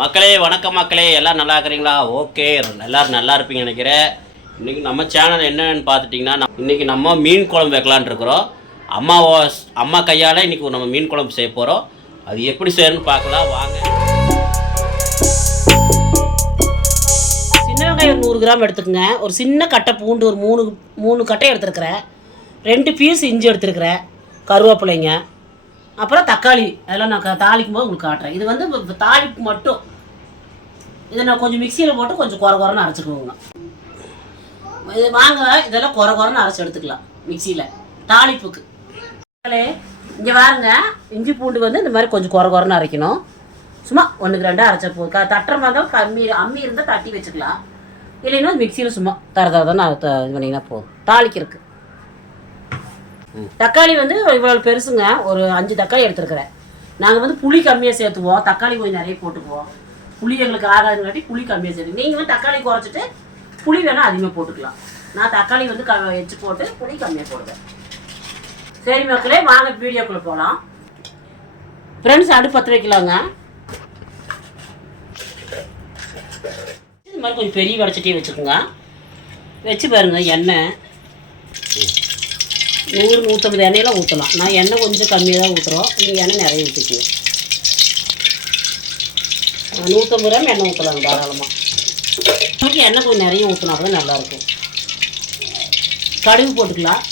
மக்களே வணக்கம் மக்களே, எல்லாம் நல்லா இருக்கிறீங்களா? ஓகே, எல்லோரும் நல்லா இருப்பீங்கன்னு நினைக்கிறேன். இன்றைக்கி நம்ம சேனல் என்னென்னு பார்த்துட்டிங்கன்னா, இன்றைக்கி நம்ம மீன் குழம்பு வைக்கலான்னு இருக்கிறோம். அம்மா கையால் இன்றைக்கி நம்ம மீன் குழம்பு செய்ய போகிறோம். அது எப்படி செய்யணும்னு பார்க்கலாம் வாங்க. சின்ன வெங்காயம் 100 கிராம் எடுத்துக்கோங்க. ஒரு சின்ன கட்டை பூண்டு ஒரு மூணு கட்டை எடுத்துருக்கிறேன். 2 பீஸ் இஞ்சி எடுத்துருக்கிறேன். கருவேப்பிலைங்க, அப்புறம் தக்காளி. அதெல்லாம் நான் தாளிக்கும் போது உங்களுக்கு காட்டுறேன். இது வந்து தாளிப்பு மட்டும். இதை நான் கொஞ்சம் மிக்சியில் போட்டு கொஞ்சம் குறைன்னு அரைச்சிக்குவோங்க. இது வாங்க, இதெல்லாம் குறைன்னு அரைச்சி எடுத்துக்கலாம் மிக்சியில் தாளிப்புக்கு. இங்கே பாருங்க, இஞ்சி பூண்டு வந்து இந்த மாதிரி கொஞ்சம் குறைன்னு அரைக்கணும். சும்மா 1க்கு 2 அரைச்சா போதும். தட்டுற மாதிரி தான் அம்மி இருந்தால் தட்டி வச்சுக்கலாம். இல்லைன்னா மிக்சியில் சும்மா தரதான் இது பண்ணிங்கன்னா போதும். தாளிக்கிறதுக்கு தக்காளி வந்து இவ்வளோ பெருசுங்க. ஒரு 5 தக்காளி எடுத்துருக்கிறேன். நாங்கள் வந்து புளி கம்மியாக சேர்த்துவோம், தக்காளி கொஞ்சம் நிறைய போட்டுக்குவோம். புளி எங்களுக்கு ஆகாதுங்காட்டி புளி கம்மியாக சேர்த்து. நீங்கள் வந்து தக்காளி குறைச்சிட்டு புளி வேணால் அதிகமாக போட்டுக்கலாம். நான் தக்காளி வந்து வச்சு போட்டு புளி கம்மியாக போடுவேன். சரி மக்களே, வாங்க வீடியோக்குள்ளே போகலாம். ஃப்ரெண்ட்ஸ், அடுப்பு பற்ற வைக்கலாங்க. இது மாதிரி கொஞ்சம் பெரிய வடச்சட்டியை வச்சுக்கோங்க. வச்சு பாருங்கள், எண்ணெய் 100-150 எண்ணெயெல்லாம் ஊற்றலாம். நான் எண்ணெய் கொஞ்சம் கம்மியாக தான் ஊற்றுறோம். நீங்கள் எண்ணெய் நிறைய ஊற்றிக்குங்க. 150 கிராம் எண்ணெய் ஊற்றலாம் தாராளமாக. நமக்கு எண்ணெய் கொஞ்சம் நிறைய ஊற்றினா தான் நல்லாயிருக்கும். கடுகு போட்டுக்கலாம்.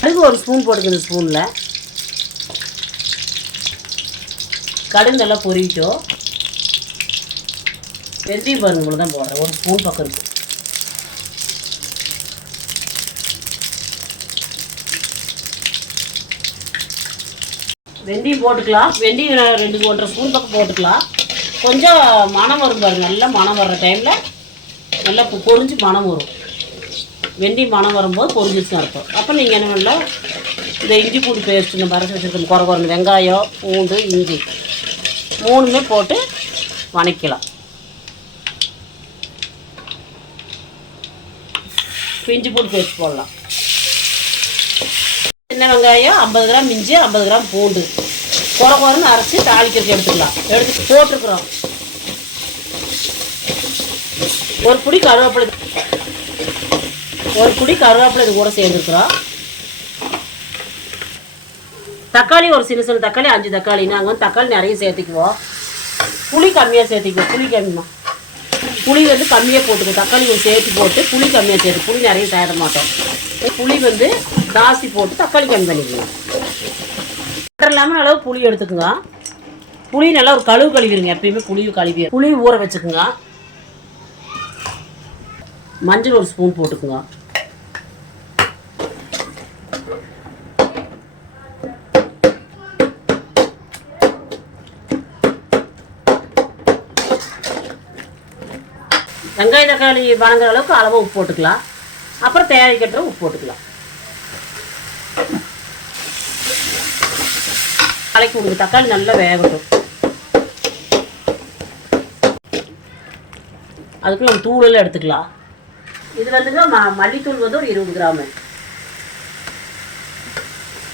கடுகு 1 ஸ்பூன் போட்டுக்குது. ஸ்பூனில் கடுகு நல்லா பொரிக்கும். வெந்தயம் பாருங்க, இவ்வளோ தான் போடுறேன். 1 ஸ்பூன் பக்கம் இருக்குது. வெந்தயம் போட்டுக்கலாம். வெந்தயம் 2-1.5 ஸ்பூன் பக்கம் போட்டுக்கலாம். கொஞ்சம் மணம் வரும் பாருங்க. நல்லா மணம் வர்ற டைமில் நல்லா பொரிஞ்சு மணம் வரும். வெந்தயம் மணம் வரும்போது பொரிஞ்சிச்சுன்னு அர்த்தம். அப்போ நீங்கள் என்ன பண்ணலாம், இந்த இஞ்சி பூண்டு பேஸ்ட் இந்த மரத்து வச்சுருக்கோம். குறைன்னு வெங்காயம், பூண்டு, இஞ்சி 3மே போட்டு வணக்கலாம். இஞ்சி பூண்டு பேஸ்ட் போடலாம். சின்ன வெங்காயம் 50 கிராம், இஞ்சி 50 கிராம், பூண்டு குறைன்னு அரைச்சி தாளிக்கிறதுக்கு எடுத்துக்கலாம். எடுத்து போட்டிருக்குறோம். ஒரு புடி கருவேப்பிலை இது கூட சேர்ந்துருக்குறோம். தக்காளி ஒரு சின்ன தக்காளி 5 தக்காளி. நாங்கள் வந்து தக்காளி நிறைய சேர்த்துக்குவோம். புளி கம்மியாக சேர்த்துக்குவோம். புளி வந்து கம்மியாக போட்டுக்குவோம். தக்காளி கொஞ்சம் சேர்த்து போட்டு புளி கம்மியாக சேர்த்து. புளி நிறைய சேர்த்த மாட்டோம். புளி வந்து ஜாஸ்தி போட்டு தக்காளி கம்மி பண்ணிக்கணும். 1.5 லெமன் அளவு புளி எடுத்துக்குங்க. புளி நல்லா ஒரு கழுவிடுங்க. எப்பயுமே புளி ஊற வச்சுக்குங்க. மஞ்சள் 1 ஸ்பூன் போட்டுக்குங்க. வெங்காய தக்காளி வணங்குற அளவுக்கு அளவு உப்பு போட்டுக்கலாம். அப்புறம் தேவைக்கட்டுற உப்பு போட்டுக்கலாம். கலக்கி விடுங்க. தக்காளி நல்லா வேகட்டும். அதுக்கு நம்ம தூளெல்லாம் எடுத்துக்கலாம். இது வந்துங்க மல்லித்தூள் வந்து ஒரு 20 கிராமு.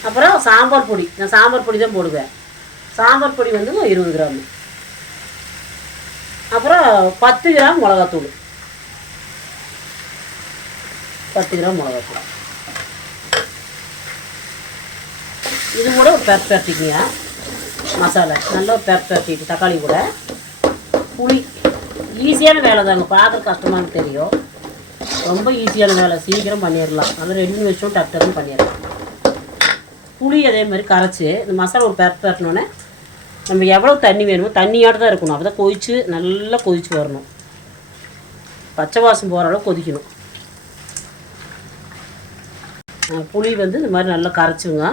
அப்புறம் சாம்பார் பொடி. நான் சாம்பார் பொடி தான் போடுவேன். சாம்பார் பொடி வந்து 20 கிராமு. அப்புறம் 10 கிராம் மிளகாத்தூள். 10 கிராம் மிளகாத்தூள். இது கூட ஒரு பெரட்டிக்குங்க. மசாலா நல்லா ஒரு பெரட்டிட்டு தக்காளி கூட. புளி ஈஸியான வேலை தாங்க. பார்க்குற கஷ்டமானு தெரியும். ரொம்ப ஈஸியான வேலை, சீக்கிரம் பண்ணிடலாம். அதை ரெடி வச்சோம் டக்குன்னு பண்ணிடலாம். புளி அதே மாதிரி கரைச்சி இந்த மசாலா ஒரு பெரட்டினோடனே நம்ம எவ்வளோ தண்ணி வேணுமோ தண்ணியாட்டு தான் இருக்கணும். அப்போ தான் நல்லா கொதிச்சு வரணும். பச்சை வாசம் போகிற அளவு கொதிக்கணும். புளி வந்து இந்த மாதிரி நல்லா கரைச்சிங்க.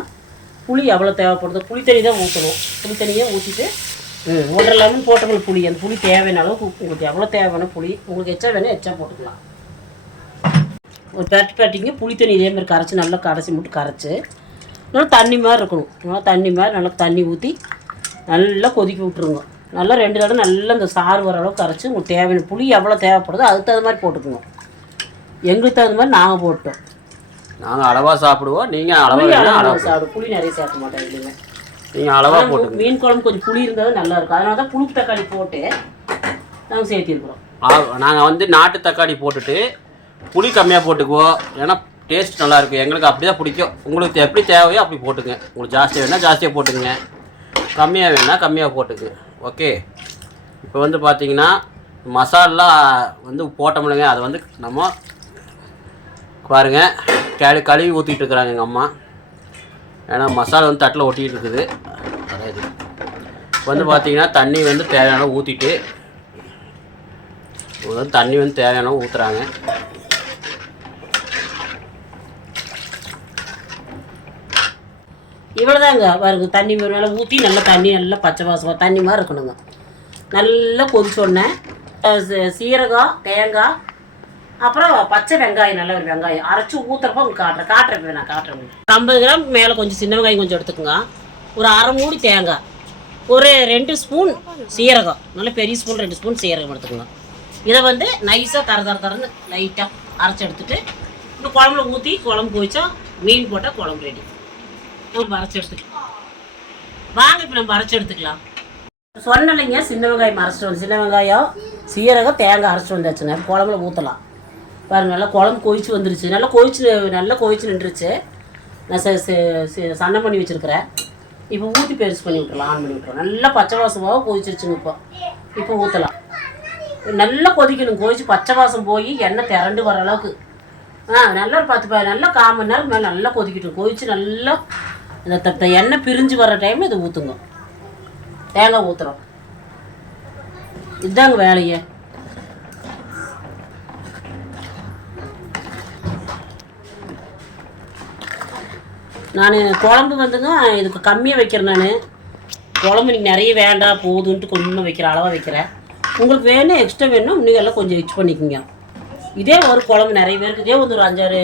புளி எவ்வளோ தேவைப்படுதோ புளி தண்ணி தான் ஊற்றணும். புளி தண்ணியே ஊற்றிட்டு 1.5 லெமன் போட்டோம் புளி. அந்த புளி தேவையான அளவுக்கு உங்களுக்கு எவ்வளோ தேவையான புளி உங்களுக்கு எச்சா வேணும் எச்சா போட்டுக்கலாம். ஒரு பெரட்டிங்க. புளி தண்ணி இதே மாதிரி கரைச்சி நல்லா கரைச்சி நல்லா தண்ணி மாதிரி இருக்கணும். நல்லா தண்ணி ஊற்றி நல்லா கொதிக்க விட்டுருங்க. நல்லா 2 தடவை நல்லா இந்த சாறு வர அளவுக்கு கரைச்சி உங்களுக்கு தேவையான புளி எவ்வளோ தேவைப்படுதோ அதுக்கு தகுந்த மாதிரி போட்டுக்குங்க. எங்களுக்கு தகுந்த மாதிரி நாங்கள் போட்டோம். நாங்கள் அளவாக சாப்பிடுவோம். நீங்கள் அளவாக சாப்பிடுவோம். புளி நிறைய சேர்க்க மாட்டோம். இல்லைங்க நீங்கள் அளவாக போட்டு மீன் குழம்பு கொஞ்சம் புளி இருந்தாலும் நல்லா இருக்கும். அதனால தான் புளிப்பு தக்காளி போட்டு நாங்கள் சேர்த்திருக்கிறோம். நாங்கள் வந்து நாட்டு தக்காளி போட்டுட்டு புளி கம்மியாக போட்டுக்குவோம். ஏன்னா டேஸ்ட் நல்லாயிருக்கும். எங்களுக்கு அப்படி தான் பிடிக்கும். உங்களுக்கு எப்படி தேவையோ அப்படி போட்டுங்க. உங்களுக்கு ஜாஸ்தியாக வேணால் ஜாஸ்தியாக போட்டுங்க, கம்மியாக வேணால் கம்மியாக போட்டுங்க. ஓகே. இப்போ வந்து பார்த்தீங்கன்னா மசாலா வந்து போட்டோம்லங்க, அதை வந்து நம்ம பாருங்கள் கழுவி ஊற்றிட்டு இருக்கிறாங்க எங்கள் அம்மா. ஏன்னா மசாலா வந்து தட்டில் ஒட்டிகிட்டு இருக்குது. அதாவது இப்போ வந்து பார்த்தீங்கன்னா தண்ணி வந்து தேவையான ஊற்றிட்டு தண்ணி வந்து தேவையான ஊற்றுறாங்க. இவ்வளோதாங்க பாருங்க. தண்ணி மேலே ஊற்றி நல்லா தண்ணி நல்லா பச்சை வாசம் தண்ணி மாதிரி இருக்கணுங்க. நல்லா கொதிச்சோடனே சீரகம், தேங்காய், அப்புறம் பச்சை வெங்காயம், நல்ல ஒரு வெங்காயம் அரைச்சி ஊற்றுறப்ப உங்களுக்கு காட்டுறேன். நான் காட்டுறேன். 50 கிராம் மேலே கொஞ்சம் சின்ன வெங்காயம் கொஞ்சம் எடுத்துக்கோங்க. ஒரு அரை மூடி தேங்காய், ஒரு 2 ஸ்பூன் சீரகம், நல்ல பெரிய ஸ்பூன் 2 ஸ்பூன் சீரகம் எடுத்துக்கோங்க. இதை வந்து நைஸாக தரன்னு லைட்டாக அரைச்சி எடுத்துகிட்டு இந்த குழம்புல ஊற்றி குழம்பு போயிச்சா மீன் போட்டால் குழம்பு ரெடி. நம்ம அரைச்சி எடுத்துக்கலாம் வாங்க. இப்போ நம்ம அரைச்சி எடுத்துக்கலாம். சொன்னலைங்க சின்ன வெங்காயம் அரைச்சிட்டு வந்து, சின்ன வெங்காயம் சீரகம் தேங்காய் அரைச்சிட்டு வந்தாச்சுங்க. குழம்புல ஊற்றலாம் பாருங்க. நல்லா குழம்பு கொதிச்சு வந்துருச்சு. நல்லா கொதிச்சு நின்றுச்சு. நான் சன்னம் பண்ணி வச்சுருக்கிறேன். இப்போ ஊற்றி பெருசு பண்ணி விட்டுறலாம். ஆன் பண்ணி விட்டுறோம். நல்லா பச்சை வாசமாக கொதிச்சிருச்சுங்க. இப்போ ஊற்றலாம். நல்லா கொதிக்கணும். கொதிச்சு பச்சை வாசம் போய் எண்ணெய் திரண்டு வர அளவுக்கு நல்லா ஒரு 10 நல்லா 1/4 மணி நேரம் மேலே நல்லா கொதிக்கட்டும். கொதிச்சு நல்லா இந்த எண்ணெய் பிரிஞ்சு வர டைமில் இதை ஊற்றுங்க. தேங்காய் ஊற்றுறோம். இதுதாங்க வேலையே. நான் குழம்பு வந்துங்க இதுக்கு கம்மியாக வைக்கிறேன். நான் குழம்பு நீங்கள் நிறைய வேண்டாம் போதுன்ட்டு கொஞ்சமாக வைக்கிறேன், அளவாக வைக்கிறேன். உங்களுக்கு வேணும் எக்ஸ்ட்ரா வேணும் இன்னும் எல்லாம் கொஞ்சம் எக்ஸ் பண்ணிக்கோங்க. இதே ஒரு குழம்பு நிறைய பேருக்கு இதே ஒரு 5-6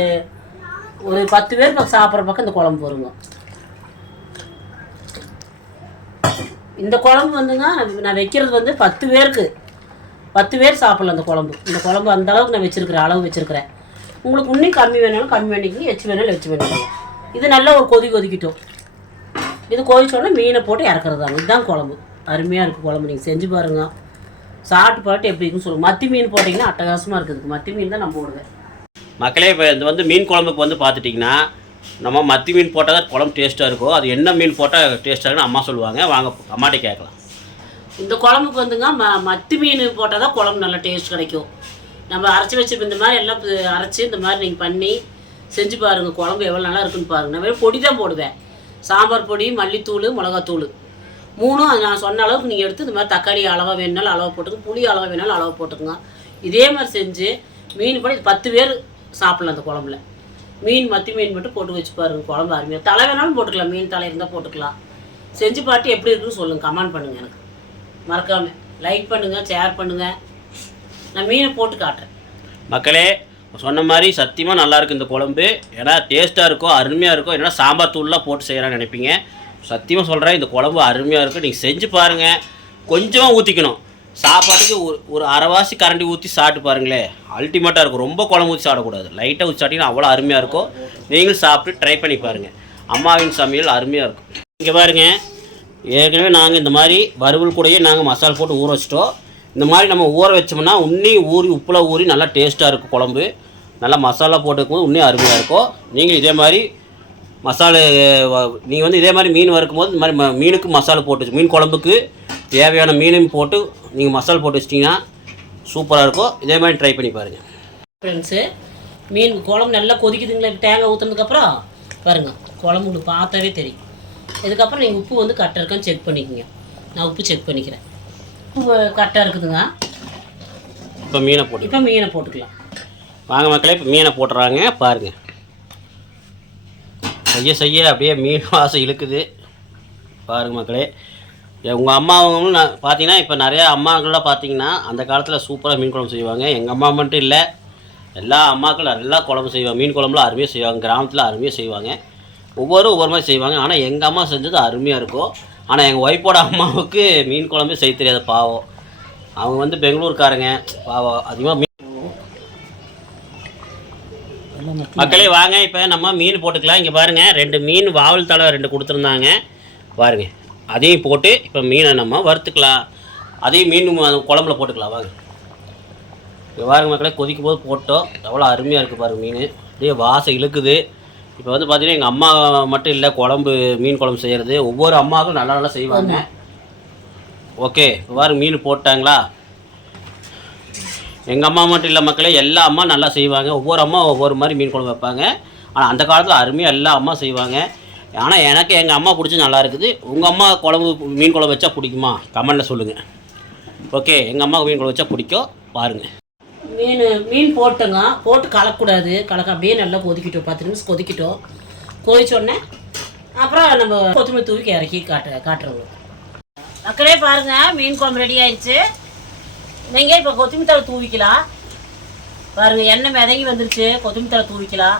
ஒரு 10 பேர் பக்கம் சாப்பிட்ற பக்கம் இந்த குழம்பு வருங்க. இந்த குழம்பு வந்துங்க நான் வைக்கிறது வந்து 10 பேருக்கு 10 பேர் சாப்பிட்லாம். இந்த குழம்பு அந்த அளவுக்கு நான் வச்சுருக்கிறேன், அளவு வச்சுருக்கிறேன். உங்களுக்கு இன்னும் கம்மி வேணாலும் கம்மி பண்ணிக்கிங்க, எச்சு வேணாலும் எச்சு பண்ணிக்கோங்க. இது நல்லா ஒரு கொதிக்கிட்டோம். இது கொதிச்சோடனே மீனை போட்டு இறக்குறதாங்க. இதுதான் குழம்பு. அருமையாக இருக்குது குழம்பு. நீங்கள் செஞ்சு பாருங்கள். சாப்பிட்டு பாட்டு எப்படி இருக்குன்னு சொல்லுங்கள். மத்தி மீன் போட்டிங்கன்னா அட்டகாசமாக இருக்குது. மத்தி மீன் தான் நம்ம போடுவேன். மக்களே இப்போ இது வந்து மீன் குழம்புக்கு வந்து பார்த்துட்டிங்கன்னா நம்ம மத்தி மீன் போட்டால் தான் குழம்பு டேஸ்ட்டாக இருக்கும். அது என்ன மீன் போட்டால் டேஸ்ட்டாக இருக்குன்னு அம்மா சொல்லுவாங்க. வாங்க அம்மாட்டே கேட்கலாம். இந்த குழம்புக்கு வந்துங்க மத்தி மீன் போட்டால் தான் குழம்பு நல்லா டேஸ்ட் கிடைக்கும். நம்ம அரைச்சி வச்சு இந்த மாதிரி எல்லாம் அரைச்சி இந்த மாதிரி நீங்கள் பண்ணி செஞ்சு பாருங்கள். குழம்பு எவ்வளோ நல்லா இருக்குன்னு பாருங்கள். நான் பொடி தான் போடுவேன். சாம்பார் பொடி, மல்லித்தூள், மிளகாத்தூள் 3ம் அது நான் சொன்ன அளவுக்கு நீங்கள் எடுத்து இந்த மாதிரி தக்காளி அளவாக வேணுனாலும் அளவாக போட்டுக்கோங்க, புளி அளவாக வேணாலும் அளவாக போட்டுக்கோங்க. இதே மாதிரி செஞ்சு மீன் போட்டு 10 பேர் சாப்பிட்லாம். அந்த குழம்புல மத்தி மீன் மட்டும் போட்டு வச்சு பாருங்கள். குழம்பு அருமையாக. தலை வேணாலும் போட்டுக்கலாம். மீன் தலை இருந்தால் போட்டுக்கலாம். செஞ்சு பாட்டு எப்படி இருக்குன்னு சொல்லுங்கள். கமெண்ட் பண்ணுங்கள். எனக்கு மறக்காமல் லைக் பண்ணுங்கள், ஷேர் பண்ணுங்கள். நான் மீனை போட்டு காட்டுறேன். மக்களே சொன்ன மாதிரி சத்தியமாக நல்லாயிருக்கு இந்த குழம்பு. ஏன்னா டேஸ்ட்டாக இருக்கும், அருமையாக இருக்கும். ஏன்னா சாம்பார் தூள்லாம் போட்டு செய்யலாம்னு நினைப்பீங்க. சத்தியமாக சொல்கிறேன், இந்த குழம்பு அருமையாக இருக்கும். நீங்கள் செஞ்சு பாருங்கள். கொஞ்சமாக ஊற்றிக்கணும். சாப்பாட்டுக்கு ஒரு அரைவாசி கரண்டி ஊற்றி சாப்பிட்டு பாருங்களேன். அல்டிமேட்டாக இருக்கும். ரொம்ப குழம்பு ஊற்றி சாப்பிடக்கூடாது. லைட்டாக ஊற்றி சாப்பிட்டீங்கன்னா அவ்வளோ அருமையாக இருக்கும். நீங்களும் சாப்பிட்டு ட்ரை பண்ணி பாருங்கள். அம்மாவின் சமையல் அருமையாக இருக்கும். இங்கே பாருங்கள், ஏற்கனவே நாங்கள் இந்த மாதிரி வறுவல் கூடயே நாங்கள் மசாலா போட்டு ஊற வச்சிட்டோம். இந்த மாதிரி நம்ம ஊற வச்சோம்னா இன்னும் உப்பில் ஊறி நல்லா டேஸ்ட்டாக இருக்கும். குழம்பு நல்லா மசாலா போட்டுக்கும்போது இன்னும் அருமையாக இருக்கும். நீங்கள் இதே மாதிரி நீங்கள் வந்து இதே மாதிரி மீன் வறுக்கும் போது இந்த மாதிரி மீனுக்கு மசாலா போட்டு மீன் குழம்புக்கு தேவையான மீனையும் போட்டு நீங்கள் மசாலா போட்டு வச்சிட்டிங்கன்னா சூப்பராக இருக்கும். இதே மாதிரி ட்ரை பண்ணி பாருங்கள் ஃப்ரெண்ட்ஸு. மீன் குழம்பு நல்லா கொதிக்குதுங்களா? தேங்காய் ஊற்றுனதுக்கப்புறம் பாருங்கள் குழம்பு உங்களுக்கு பார்த்தாவே தெரியும். இதுக்கப்புறம் நீங்கள் உப்பு வந்து கரெக்டாக இருக்கான்னு செக் பண்ணிக்கோங்க. நான் உப்பு செக் பண்ணிக்கிறேன். உப்பு கரெக்டாக இருக்குதுங்க. இப்போ மீனை போட்டுக்கலாம். வாங்க மக்களே, இப்போ மீனை போட்டுறாங்க பாருங்கள். செய்ய அப்படியே மீன் வாசம் இழுக்குது பாருங்கள் மக்களே. உங்கள் அம்மாவும் பார்த்தீங்கன்னா இப்போ நிறையா அம்மாக்கள்லாம் பார்த்தீங்கன்னா அந்த காலத்தில் சூப்பராக மீன் குழம்பு செய்வாங்க. எங்கள் அம்மா மட்டும் இல்லை, எல்லா அம்மாக்கள் நல்லா குழம்பு செய்வாங்க. மீன் குழம்புலாம் அருமையாக செய்வாங்க. கிராமத்தில் அருமையாக செய்வாங்க. ஒவ்வொரு மாதிரி செய்வாங்க. ஆனால் எங்கள் அம்மா செஞ்சது அருமையாக இருக்கும். ஆனால் எங்கள் ஒய்ஃபோட அம்மாவுக்கு மீன் குழம்பு செய்ய தெரியாது. பாவம், அவங்க வந்து பெங்களூர்காரங்க. பாவம் அதிகமாக மீன். மக்களே வாங்க இப்போ நம்ம மீன் போட்டுக்கலாம். இங்கே பாருங்கள், 2 மீன் வாவல் தலை 2 கொடுத்துருந்தாங்க. பாருங்க. அதையும் போட்டு இப்போ மீனை நம்ம வறுத்துக்கலாம். அதையும் மீன் குழம்புல போட்டுக்கலாம் வாங்க. இப்போ பாருங்க மக்களே, கொதிக்கும் போது போட்டோம். எவ்வளோ அருமையாக இருக்குது பாருங்கள் மீன். அப்படியே வாசம் இழுக்குது. இப்போ வந்து பார்த்தீங்கன்னா எங்கள் அம்மா மட்டும் இல்லை குழம்பு மீன் குழம்பு செய்கிறது, ஒவ்வொரு அம்மாவுக்கும் நல்லா நல்லா செய்வாங்க. ஓகே, இப்போ பாருங்க மீன் போட்டாங்களா. எங்கள் அம்மா மட்டும் இல்லை மக்களே, எல்லா அம்மா நல்லா செய்வாங்க. ஒவ்வொரு அம்மா ஒவ்வொரு மாதிரி மீன் குழம்பு வைப்பாங்க. ஆனால் அந்த காலத்தில் அருமையாக எல்லா அம்மா செய்வாங்க. ஆனால் எனக்கு எங்கள் அம்மா பிடிச்சி நல்லா இருக்குது. உங்கள் அம்மா குழம்பு மீன் குழம்பு வச்சா பிடிக்குமா கமெண்டில் சொல்லுங்கள். ஓகே, எங்கள் அம்மாவுக்கு மீன் குழம்பு வச்சா பிடிக்கும். பாருங்கள், மீன் போட்டுங்க, போட்டு கலக்கக்கூடாது. கலக்க அப்படியே நல்லா கொதிக்கிட்டோம், 10 நிமிஷம் கொதிக்கிட்டோம். கொதிச்சோடனே அப்புறம் நம்ம கொத்தமல்லி தூக்கி இறக்கி காட்டுறோம். மக்களே பாருங்கள், மீன் குழம்பு ரெடி ஆயிடுச்சு. நீங்கள் இப்போ கொத்தமல்லி தழை தூவிக்கலாம். பாருங்கள், எண்ணெய் மிதங்கி வந்துருச்சு. கொத்தமல்லி தழை தூவிக்கலாம்.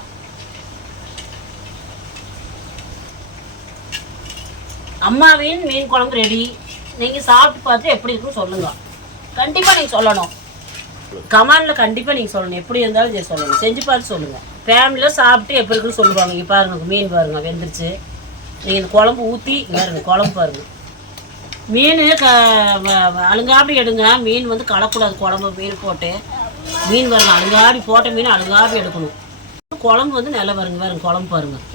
அம்மாவின் மீன் குழம்பு ரெடி. நீங்கள் சாப்பிட்டு பார்த்து எப்படி இருக்குன்னு சொல்லுங்கள். கண்டிப்பாக நீங்கள் சொல்லணும். கமெண்டில் கண்டிப்பாக நீங்கள் சொல்லணும். எப்படி இருந்தாலும் இதை சொல்லணும். செஞ்சு பார்த்து சொல்லுங்கள். ஃபேமிலியில் சாப்பிட்டு எப்படி இருக்குன்னு சொல்லுவாங்க. இங்கே பாருங்கள், மீன் பாருங்கள் வெந்துருச்சு. நீங்கள் இந்த குழம்பு ஊற்றி பாருங்கள், குழம்பு பாருங்கள். மீன் அழுங்காப்பி எடுங்க. மீன் வந்து கலக்கூடாது. குழம்பு மீன் போட்டு மீன் பாருங்கள், அழுங்காப்பி போட்ட மீன் அழுங்காப்பி எடுக்கணும். குழம்பு வந்து நல்லா பாருங்க குழம்பு பாருங்கள்.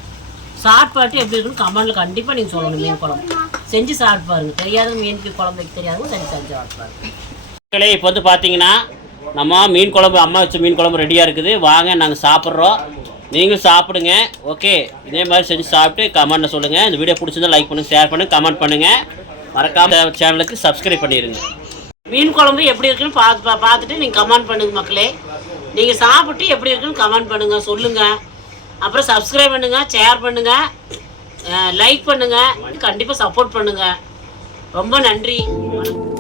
சாப்பிட்டு எப்படி இருக்குன்னு கமெண்டில் கண்டிப்பாக நீங்கள் சொல்லணும். மீன் குழம்பு செஞ்சு சாப்பிட்டு பாருங்கள். தெரியாத மீனுக்கு குழம்பு வைக்க தெரியாதவங்க செஞ்சு சாப்பிட்டு பாருங்கள். மக்களே இப்போ வந்து பார்த்தீங்கன்னா நம்ம மீன் குழம்பு, அம்மா வச்ச மீன் குழம்பு ரெடியாக இருக்குது. வாங்க நாங்கள் சாப்பிட்றோம், நீங்களும் சாப்பிடுங்க. ஓகே, இதே மாதிரி செஞ்சு சாப்பிட்டு கமெண்ட்டில் சொல்லுங்கள். இந்த வீடியோ பிடிச்சிருந்தா லைக் பண்ணுங்கள், ஷேர் பண்ணுங்கள், கமெண்ட் பண்ணுங்கள். மறக்காம சேனலுக்கு சப்ஸ்கிரைப் பண்ணிடுங்க. மீன் குழம்பு எப்படி இருக்குன்னு பார்த்துட்டு நீங்கள் கமெண்ட் பண்ணுங்கள் மக்களே. நீங்கள் சாப்பிட்டு எப்படி இருக்குன்னு கமெண்ட் பண்ணுங்கள், சொல்லுங்கள். அப்புறம் சப்ஸ்கிரைப் பண்ணுங்கள், ஷேர் பண்ணுங்கள், லைக் பண்ணுங்கள். கண்டிப்பாக சப்போர்ட் பண்ணுங்கள். ரொம்ப நன்றி. வணக்கம்.